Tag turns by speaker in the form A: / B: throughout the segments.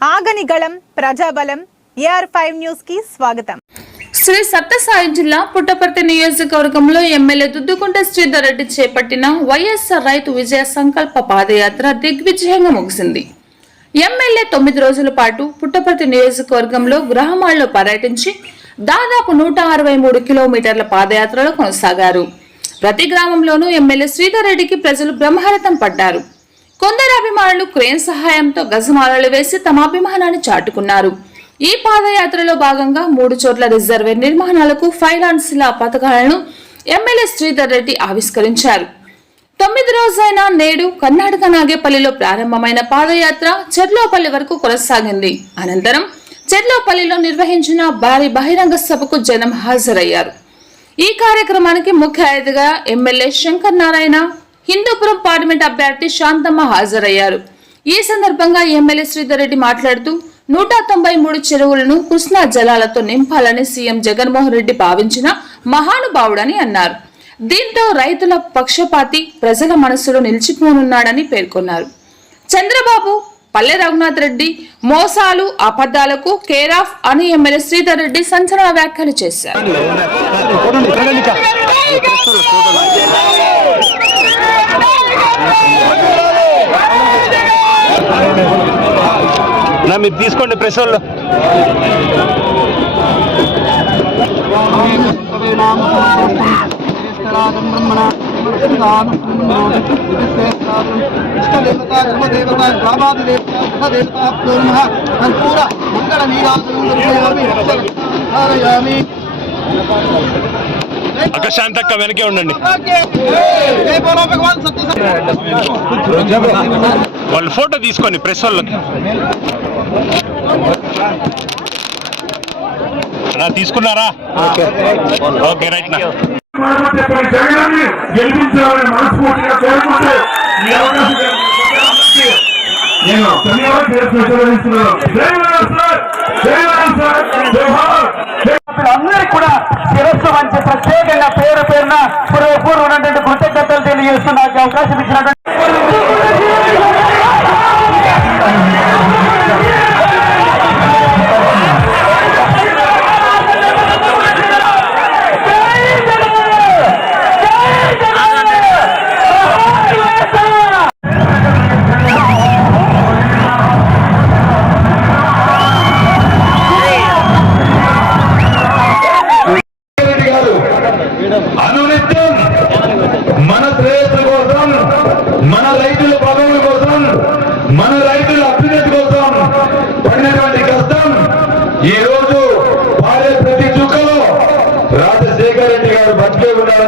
A: ఆగని గళం ప్రజాబలం AR five న్యూస్కి స్వాగతం.
B: శ్రీ సత్యసాయి జిల్లా పుట్టపర్తి నియోజకవర్గంలో ఎమ్మెల్యే దుద్దుకుంట శ్రీధర్ రెడ్డి చేపట్టిన వైఎస్ఆర్ రైతు విజయ సంకల్ప పాదయాత్ర దిగ్విజయంగా ముగిసింది. ఎమ్మెల్యే తొమ్మిది రోజుల పాటు పుట్టపర్తి నియోజకవర్గంలో గ్రామాల్లో పర్యటించి దాదాపు నూట అరవై మూడు కిలోమీటర్ల పాదయాత్రలో కొనసాగారు. ప్రతి గ్రామంలోనూ ఎమ్మెల్యే శ్రీధర్ రెడ్డికి ప్రజలు బ్రహ్మరథం పడ్డారు కొందరు అభిమానులు క్రేన్ సహాయంతో గజమాలలు వేసి తమ అభిమానాన్ని చాటుకున్నారు. ఈ పాదయాత్రలో భాగంగా మూడు చోట్ల రిజర్వేర్ నిర్మాణాలకు ఫైనాన్స్ లా పథకాలను ఎమ్మెల్యే శ్రీధర్ రెడ్డి ఆవిష్కరించారు. తొమ్మిది రోజైన నేడు కర్ణాటక నాగేపల్లిలో ప్రారంభమైన పాదయాత్ర చెర్లోపల్లి వరకు కొనసాగింది. అనంతరం చెర్లోపల్లిలో నిర్వహించిన భారీ బహిరంగ సభకు జనం హాజరయ్యారు. ఈ కార్యక్రమానికి ముఖ్య అతిథిగా ఎమ్మెల్యే శంకర్ నారాయణ హిందూపురం పార్లమెంట్ అభ్యర్థి శాంతమ్మ హాజరయ్యారు. ఈ సందర్భంగా ఎమ్మెల్యే శ్రీధర్ రెడ్డి మాట్లాడుతూ నూట తొంభై మూడు చెరువులను కృష్ణా జలాలతో నింపాలని సీఎం జగన్మోహన్ రెడ్డి భావించిన మహానుభావుడని అన్నారు. దీంతో రైతుల పక్షపాతి ప్రజల మనసులో నిలిచిపోనున్నాడని పేర్కొన్నారు. చంద్రబాబు పల్లె రఘునాథ్ రెడ్డి మోసాలు అబద్ధాలకు కేర్ ఆఫ్ అని ఎమ్మెల్యే శ్రీధర్ రెడ్డి సంచలన వ్యాఖ్యలు చేశారు.
C: మీరు తీసుకోండి ప్రెస్ వాళ్ళు. అక్క శాంతక్క వెనకే ఉండండి. వాళ్ళు ఫోటో తీసుకోండి ప్రెస్ వాళ్ళకి. తీసుకున్నారా? ఓకే. రైట్ నా
D: చెప్పిన జగనాన్ని గెలిపించాలని మనస్ఫూర్తిగా కోరుకుంటూ ఈ అవకాశం నేను ధన్యవాదాలు
E: అందరికి కూడా శిరస్సు మంచి ప్రత్యేకంగా పేరు పేరున పూర్వపూర్వం ఉన్నటువంటి కృతజ్ఞతలు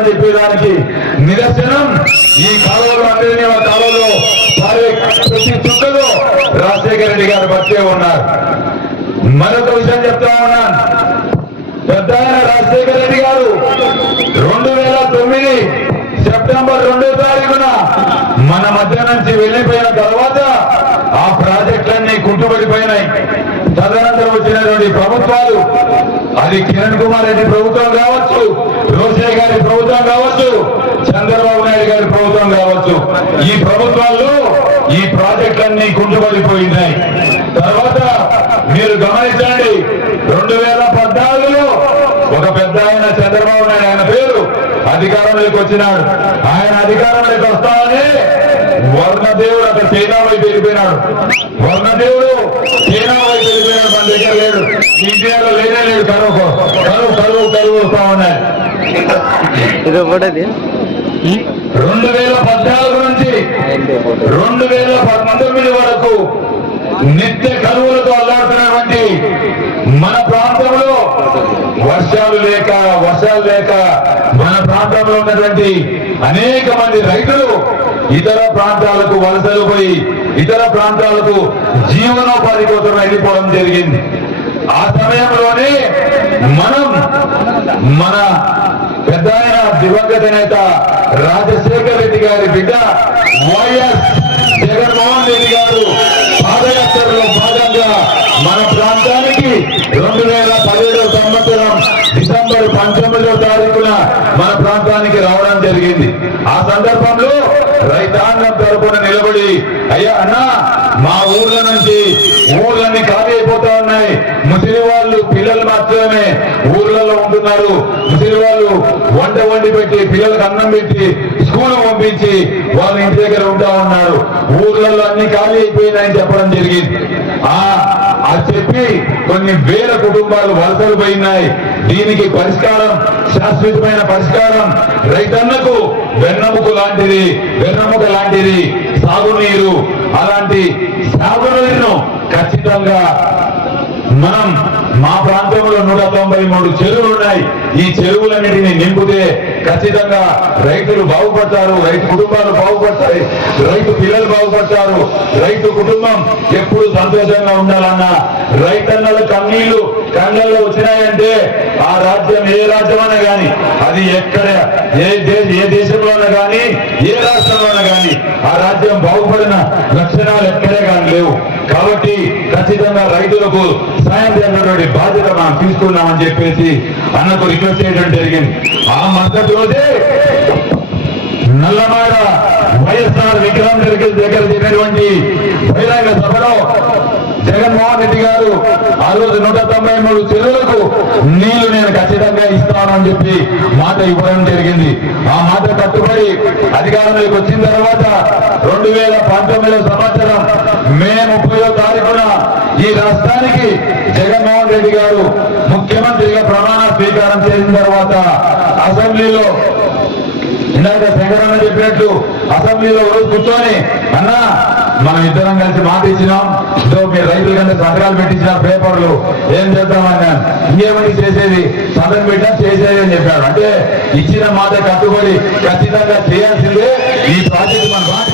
D: అని చెప్పేదానికి నిదర్శనం. ఈ కాలంలో అందరినీ ఆ కాలంలో ప్రతి చుక్కలో రాజశేఖర రెడ్డి గారు బతికే ఉన్నారు. మరొక విషయం చెప్తా ఉన్నాను పెద్ద రాజశేఖర రెడ్డి గారు రెండు వేల తొమ్మిది సెప్టెంబర్ రెండో తారీఖున మన మధ్య నుంచి వెళ్ళిపోయిన తర్వాత ఆ ప్రాజెక్టులన్నీ కుట్టుబడిపోయినాయి తదనంతరం వచ్చినటువంటి ప్రభుత్వాలు అది కిరణ్ కుమార్ రెడ్డి ప్రభుత్వం కావచ్చు రోసే గారి ప్రభుత్వం కావచ్చు చంద్రబాబు నాయుడు గారి ప్రభుత్వం కావచ్చు. ఈ ప్రభుత్వాల్లో ఈ ప్రాజెక్టులన్నీ కుంటుపడిపోయినాయి. తర్వాత మీరు గమనించండి రెండు వేల పద్నాలుగులో ఒక పెద్ద ఆయన చంద్రబాబు నాయుడు ఆయన పేరు అధికారంలోకి వచ్చినాడు. ఆయన అధికారంలోకి వస్తామని వర్ణదేవుడు అక్కడ చైనా వైపు వెళ్ళిపోయినాడు వర్ణదేవుడు చైనా వైపు వెళ్ళిపోయినాడు మన దగ్గర లేడు ఇండియాలో లేనే లేడు కరువు కరువు ఉన్నాయి రెండు వేల పద్నాలుగు నుంచి రెండు వేల పంతొమ్మిది వరకు నిత్య కరువులతో అల్లాడుతున్నటువంటి మన ప్రాంతంలో వర్షాలు లేక వర్షాలు లేక మన ప్రాంతంలో ఉన్నటువంటి అనేక మంది రైతులు ఇతర ప్రాంతాలకు వలసలు పోయి ఇతర ప్రాంతాలకు జీవనోపాధి కోసం వెళ్ళిపోవడం జరిగింది. ఆ సమయంలోనే మనం మన పెద్ద దివంగత నేత రాజశేఖర రెడ్డి గారి బిడ్డ వైఎస్ జగన్మోహన్ రెడ్డి గారు పాదయాత్రలో భాగంగా మన ప్రాంతానికి రెండు వేల పదిహేడవ సంవత్సరం డిసెంబర్ పంతొమ్మిదవ తారీఖున మన ప్రాంతానికి రావడం జరిగింది. ఆ సందర్భంలో రైతాంగం తరపున నిలబడి అయ్యా అన్నా మా ఊర్ల నుంచి ఊర్లన్నీ ఖాళీ అయిపోతా ఉన్నాయి. ముసలి వాళ్ళు పిల్లలు మాత్రమే ఊర్లలో ముసలి వాళ్ళు వంట వండి పెట్టి పిల్లలకు అన్నం పెట్టి స్కూల్ పంపించి వాళ్ళ ఇంటి దగ్గర ఉంటా ఉన్నారు. ఊర్లలో అన్ని ఖాళీ అయిపోయినాయని చెప్పడం జరిగింది. ఆ అది చెప్పి కొన్ని వేల కుటుంబాలు వలసలు పోయినాయి. దీనికి పరిష్కారం శాశ్వతమైన పరిష్కారం రైతన్నకు వెన్నముకు లాంటిది వెన్నముక లాంటిది సాగునీరు అలాంటి సాగునీరును ఖచ్చితంగా మనం మా ప్రాంతంలో నూట తొంభై మూడు చెరువులు ఉన్నాయి. ఈ చెరువులన్నిటిని నింపితే ఖచ్చితంగా రైతులు బాగుపడతారు రైతు కుటుంబాలు బాగుపడతాయి రైతు పిల్లలు బాగుపడతారు రైతు కుటుంబం ఎప్పుడు సంతోషంగా ఉండాలన్న రైతన్నలు కన్నీళ్ళు కళ్ళల్లో వచ్చినాయంటే ఆ రాజ్యం ఏ రాజ్యమైనా కానీ అది ఎక్కడ ఏ దేశ ఏ దేశంలోనే కానీ ఏ రాష్ట్రంలోనే గాని ఆ రాజ్యం బాగుపడిన లక్షణాలు ఎక్కడే కానీ లేవు. కాబట్టి ఖచ్చితంగా రైతులకు సాయం చేసినటువంటి బాధ్యత మనం తీసుకున్నామని చెప్పేసి అన్నకు రిక్వెస్ట్ చేయడం జరిగింది. ఆ మద్దతు రోజే నల్లమాడ వైఎస్ఆర్ విక్రమ్ రెడ్డి దగ్గర చెప్పినటువంటి బహిరంగ సభలో జగన్మోహన్ రెడ్డి గారు ఆ రోజు నూట తొంభై మూడు చెరువులకు నీళ్ళు నేను ఖచ్చితంగా ఇస్తానని చెప్పి మాట ఇవ్వడం జరిగింది. ఆ మాట కట్టుబడి అధికారంలోకి వచ్చిన తర్వాత రెండు వేల పంతొమ్మిదో సంవత్సరం మే ముప్పయో తారీఖున ఈ రాష్ట్రానికి జగన్మోహన్ రెడ్డి గారు ముఖ్యమంత్రిగా ప్రమాణ స్వీకారం చేసిన తర్వాత అసెంబ్లీలో ఇందాక శంకరన్న చెప్పినట్లు అసెంబ్లీలో రోజు కూర్చొని అన్నా మనం ఇద్దరం కలిసి మాట ఇచ్చినాం. ఇదో మీరు రైతుల కంటే సంతకాలు పెట్టించిన పేపర్లు. ఏం చేద్దామన్నా ఇంకేమని చేసేది? సంతకం పెట్టా చేసేది అని చెప్పాడు. అంటే ఇచ్చిన మాట కట్టుబడి ఖచ్చితంగా చేయాల్సిందే ఈ ప్రాజెక్ట్ మన మాట